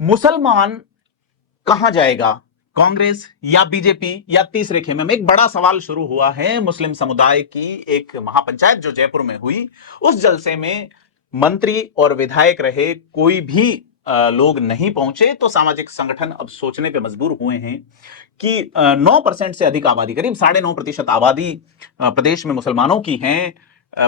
मुसलमान कहां जाएगा, कांग्रेस या बीजेपी या तीसरे खेमे में? एक बड़ा सवाल शुरू हुआ है। मुस्लिम समुदाय की एक महापंचायत जो जयपुर में हुई, उस जलसे में मंत्री और विधायक रहे कोई भी लोग नहीं पहुंचे, तो सामाजिक संगठन अब सोचने पे मजबूर हुए हैं कि 9% से अधिक आबादी, करीब 9.5% आबादी प्रदेश में मुसलमानों की है,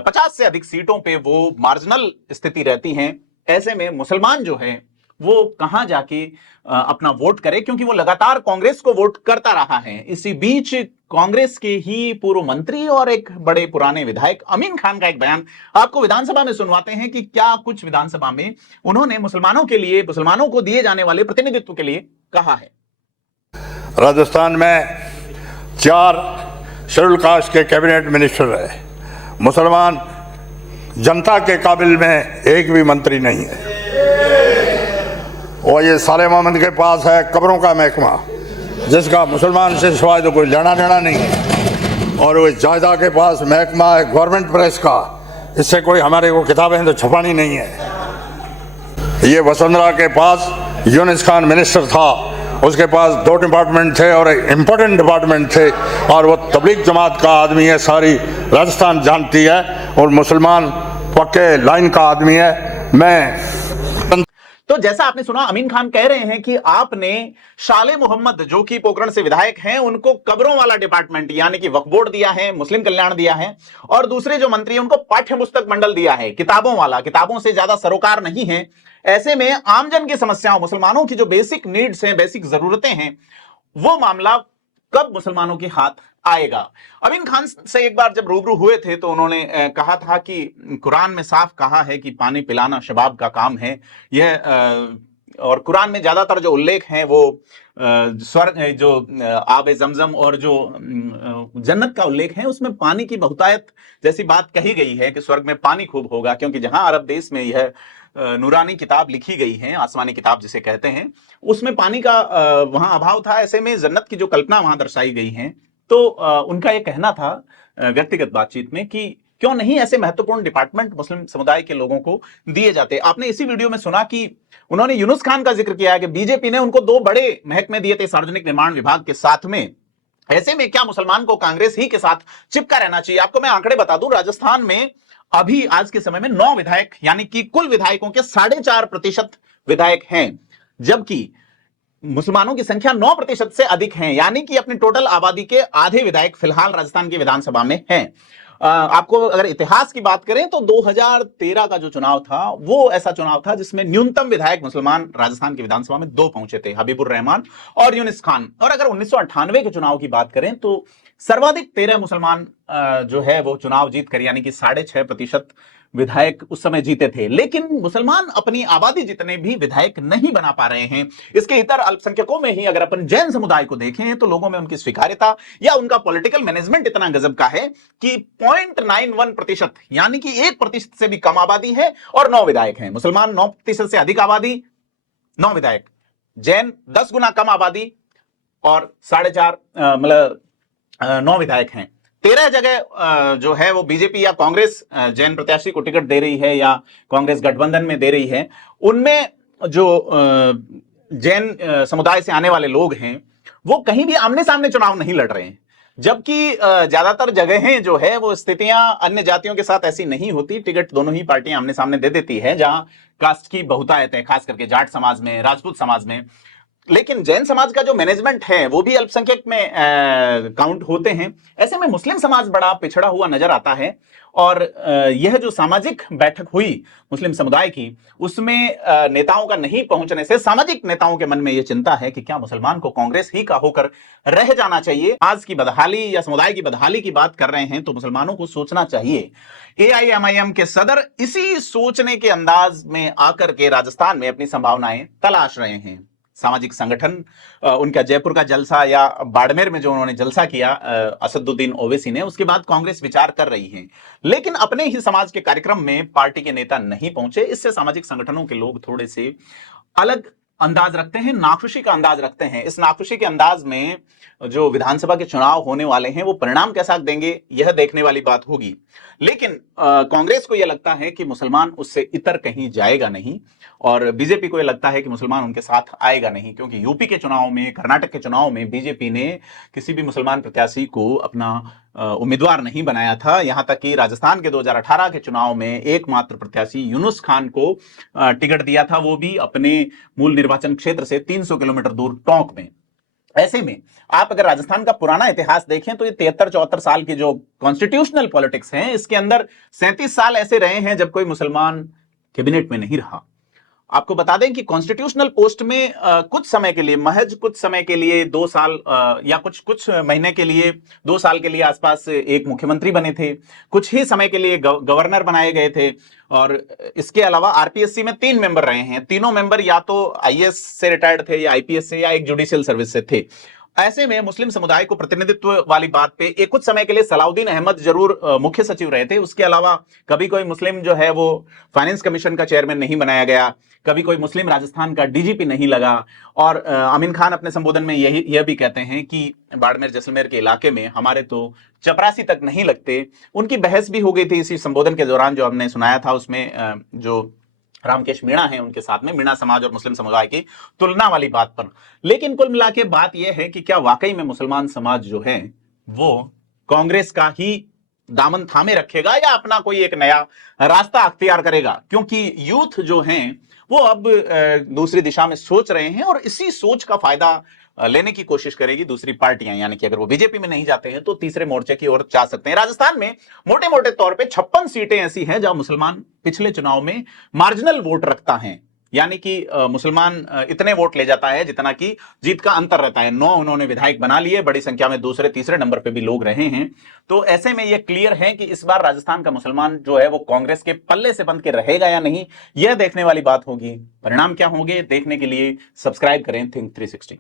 50 से अधिक सीटों पे वो मार्जिनल स्थिति रहती है। ऐसे में मुसलमान जो है वो कहां जाके अपना वोट करे, क्योंकि वो लगातार कांग्रेस को वोट करता रहा है। इसी बीच कांग्रेस के ही पूर्व मंत्री और एक बड़े पुराने विधायक अमीन खान का एक बयान आपको विधानसभा में सुनवाते हैं कि क्या कुछ विधानसभा में उन्होंने मुसलमानों के लिए, मुसलमानों को दिए जाने वाले प्रतिनिधित्व के लिए कहा है। राजस्थान में 4 शेड्यूल कास्ट के कैबिनेट मिनिस्टर है, मुसलमान जनता के काबिल में एक भी मंत्री नहीं है। और ये साले मोहम्मद के पास है कब्रों का महकमा, जिसका मुसलमान से सिवाय तो कोई लेना देना नहीं है। और वो जायदा के पास महकमा है गवर्नमेंट प्रेस का, इससे कोई हमारे को किताबें तो छपानी नहीं है। ये वसुंधरा के पास यूनिस खान मिनिस्टर था, उसके पास 2 डिपार्टमेंट थे और एक इम्पोर्टेंट डिपार्टमेंट थे, और वो तबलीग जमात का आदमी है, सारी राजस्थान जानती है, और मुसलमान पक्के लाइन का आदमी है। मैं तो जैसा आपने सुना, अमीन खान कह रहे हैं कि आपने शाले मोहम्मद जो कि पोखरण से विधायक हैं, उनको कब्रों वाला डिपार्टमेंट यानी कि वक्फ बोर्ड दिया है, मुस्लिम कल्याण दिया है, और दूसरे जो मंत्री हैं उनको पाठ्य पुस्तक मंडल दिया है, किताबों वाला, किताबों से ज्यादा सरोकार नहीं है। ऐसे में आमजन की समस्याओं, मुसलमानों की जो बेसिक नीड्स हैं, बेसिक जरूरतें हैं, वो मामला कब मुसलमानों के हाथ आएगा? अमीन खान से एक बार जब रूबरू हुए थे तो उन्होंने कहा था कि कुरान में साफ कहा है कि पानी पिलाना शबाब का काम है। यह और कुरान में ज्यादातर जो उल्लेख हैं वो स्वर्ग, जो आब जमजम और जो जन्नत का उल्लेख है, उसमें पानी की बहुतायत जैसी बात कही गई है कि स्वर्ग में पानी खूब होगा, क्योंकि जहां अरब देश में यह नूरानी किताब लिखी गई है, आसमानी किताब जिसे कहते हैं, उसमें पानी का वहां अभाव था। ऐसे में जन्नत की जो कल्पना वहां दर्शाई गई है, तो उनका यह कहना था व्यक्तिगत बातचीत में कि क्यों नहीं ऐसे महत्वपूर्ण डिपार्टमेंट मुस्लिम समुदाय के लोगों को दिए जाते। आपने इसी वीडियो में सुना कि उन्होंने यूनुस खान का जिक्र किया कि बीजेपी ने उनको 2 बड़े महकमे दिए थे सार्वजनिक निर्माण विभाग के साथ में। ऐसे में क्या मुसलमान को कांग्रेस ही के साथ चिपका रहना चाहिए? आपको मैं आंकड़े बता दूं, राजस्थान में अभी आज के समय में 9 विधायक, यानी कि कुल विधायकों के 4.5% विधायक हैं, जबकि मुसलमानों की संख्या 9% से अधिक है, यानी कि अपनी टोटल आबादी के आधे विधायक फिलहाल राजस्थान की विधानसभा में हैं। आपको अगर इतिहास की बात करें तो 2013 का जो चुनाव था वो ऐसा चुनाव था जिसमें न्यूनतम विधायक मुसलमान राजस्थान की विधानसभा में 2 पहुंचे थे, हबीबुर रहमान और यूनिस खान। और अगर 1998 के चुनाव की बात करें तो सर्वाधिक 13 मुसलमान जो है वो चुनाव जीत कर, यानी कि 6.5% विधायक उस समय जीते थे। लेकिन मुसलमान अपनी आबादी जितने भी विधायक नहीं बना पा रहे हैं। इसके इतर अल्पसंख्यकों में ही अगर अपन जैन समुदाय को देखें तो लोगों में उनकी स्वीकार्यता या उनका पॉलिटिकल मैनेजमेंट इतना गजब का है कि 0.91%, यानी कि 1% से भी कम आबादी है और 9 विधायक हैं। मुसलमान 9% से अधिक आबादी, 9 विधायक। जैन 10 गुना कम आबादी और 4.5 मतलब 9 विधायक हैं। 13 जगह जो है वो बीजेपी या कांग्रेस जैन प्रत्याशी को टिकट दे रही है या कांग्रेस गठबंधन में दे रही है। उनमें जो जैन समुदाय से आने वाले लोग हैं वो कहीं भी आमने सामने चुनाव नहीं लड़ रहे हैं, जबकि ज्यादातर जगहें जो है वो स्थितियां अन्य जातियों के साथ ऐसी नहीं होती। टिकट दोनों ही पार्टियां आमने सामने दे देती है, जहां कास्ट की बहुतायत है, खास करके जाट समाज में, राजपूत समाज में। लेकिन जैन समाज का जो मैनेजमेंट है वो भी अल्पसंख्यक में काउंट होते हैं। ऐसे में मुस्लिम समाज बड़ा पिछड़ा हुआ नजर आता है। और यह जो सामाजिक बैठक हुई मुस्लिम समुदाय की, उसमें नेताओं का नहीं पहुंचने से सामाजिक नेताओं के मन में यह चिंता है कि क्या मुसलमान को कांग्रेस ही का होकर रह जाना चाहिए। आज की बदहाली या समुदाय की बदहाली की बात कर रहे हैं तो मुसलमानों को सोचना चाहिए। AIMIM के सदर इसी सोचने के अंदाज में आकर के राजस्थान में अपनी संभावनाएं तलाश रहे हैं। सामाजिक संगठन, उनका जयपुर का जलसा या बाड़मेर में जो उन्होंने जलसा किया असदुद्दीन ओवैसी ने, उसके बाद कांग्रेस विचार कर रही है। लेकिन अपने ही समाज के कार्यक्रम में पार्टी के नेता नहीं पहुंचे। इससे सामाजिक संगठनों के लोग थोड़े से अलग अंदाज रखते हैं, नाखुशी का अंदाज रखते हैं। इस नाखुशी के अंदाज में जो विधानसभा के चुनाव होने वाले हैं वो परिणाम कैसा देंगे यह देखने वाली बात होगी। लेकिन कांग्रेस को यह लगता है कि मुसलमान उससे इतर कहीं जाएगा नहीं, और बीजेपी को यह लगता है कि मुसलमान उनके साथ आएगा नहीं, क्योंकि यूपी के चुनाव में, कर्नाटक के चुनाव में बीजेपी ने किसी भी मुसलमान प्रत्याशी को अपना उम्मीदवार नहीं बनाया था। यहां तक कि राजस्थान के 2018 के चुनाव में एकमात्र प्रत्याशी यूनुस खान को टिकट दिया था, वो भी अपने मूल निर्वाचन क्षेत्र से 300 किलोमीटर दूर टोंक में। ऐसे में आप अगर राजस्थान का पुराना इतिहास देखें तो ये 73-74 साल की जो कॉन्स्टिट्यूशनल पॉलिटिक्स है, इसके अंदर 37 साल ऐसे रहे हैं जब कोई मुसलमान कैबिनेट में नहीं रहा। आपको बता दें कि कॉन्स्टिट्यूशनल पोस्ट में कुछ समय के लिए, महज कुछ समय के लिए 2 साल या कुछ महीने के लिए 2 साल के लिए आसपास एक मुख्यमंत्री बने थे, कुछ ही समय के लिए गवर्नर बनाए गए थे, और इसके अलावा आरपीएससी में 3 मेंबर रहे हैं। तीनों मेंबर या तो आईएएस से रिटायर्ड थे, या आईपीएस से, या एक जुडिशियल सर्विस से थे। ऐसे में मुस्लिम समुदाय को प्रतिनिधित्व वाली बात पे एक कुछ समय के लिए सलाउद्दीन अहमद जरूर मुख्य सचिव रहे थे। उसके अलावा कभी कोई मुस्लिम जो है वो फाइनेंस कमीशन का चेयरमैन नहीं बनाया गया, कभी कोई मुस्लिम राजस्थान का डीजीपी नहीं लगा। और अमीन खान अपने संबोधन में यह भी कहते हैं कि बाड़मेर जैसलमेर के इलाके में हमारे तो चपरासी तक नहीं लगते। उनकी बहस भी हो गई थी इसी संबोधन के दौरान जो हमने सुनाया था, उसमें जो रामकेश मीणा है उनके साथ में मीणा समाज और मुस्लिम समुदाय की तुलना वाली बात पर। लेकिन कुल मिला के बात यह है कि क्या वाकई में मुसलमान समाज जो है वो कांग्रेस का ही दामन थामे रखेगा, या अपना कोई एक नया रास्ता अख्तियार करेगा? क्योंकि यूथ जो हैं वो अब दूसरी दिशा में सोच रहे हैं, और इसी सोच का फायदा लेने की कोशिश करेगी दूसरी पार्टियां। यानी कि अगर वो बीजेपी में नहीं जाते हैं तो तीसरे मोर्चे की ओर जा सकते हैं। राजस्थान में मोटे मोटे तौर पे 56 सीटें ऐसी हैं जहां मुसलमान पिछले चुनाव में मार्जिनल वोट रखता है, यानी कि मुसलमान इतने वोट ले जाता है जितना कि जीत का अंतर रहता है। 9 उन्होंने विधायक बना लिए, बड़ी संख्या में दूसरे तीसरे नंबर पे भी लोग रहे हैं। तो ऐसे में यह क्लियर है कि इस बार राजस्थान का मुसलमान जो है वो कांग्रेस के पल्ले से बंध के रहेगा या नहीं, यह देखने वाली बात होगी। परिणाम क्या होंगे देखने के लिए सब्सक्राइब करें थिंक 360।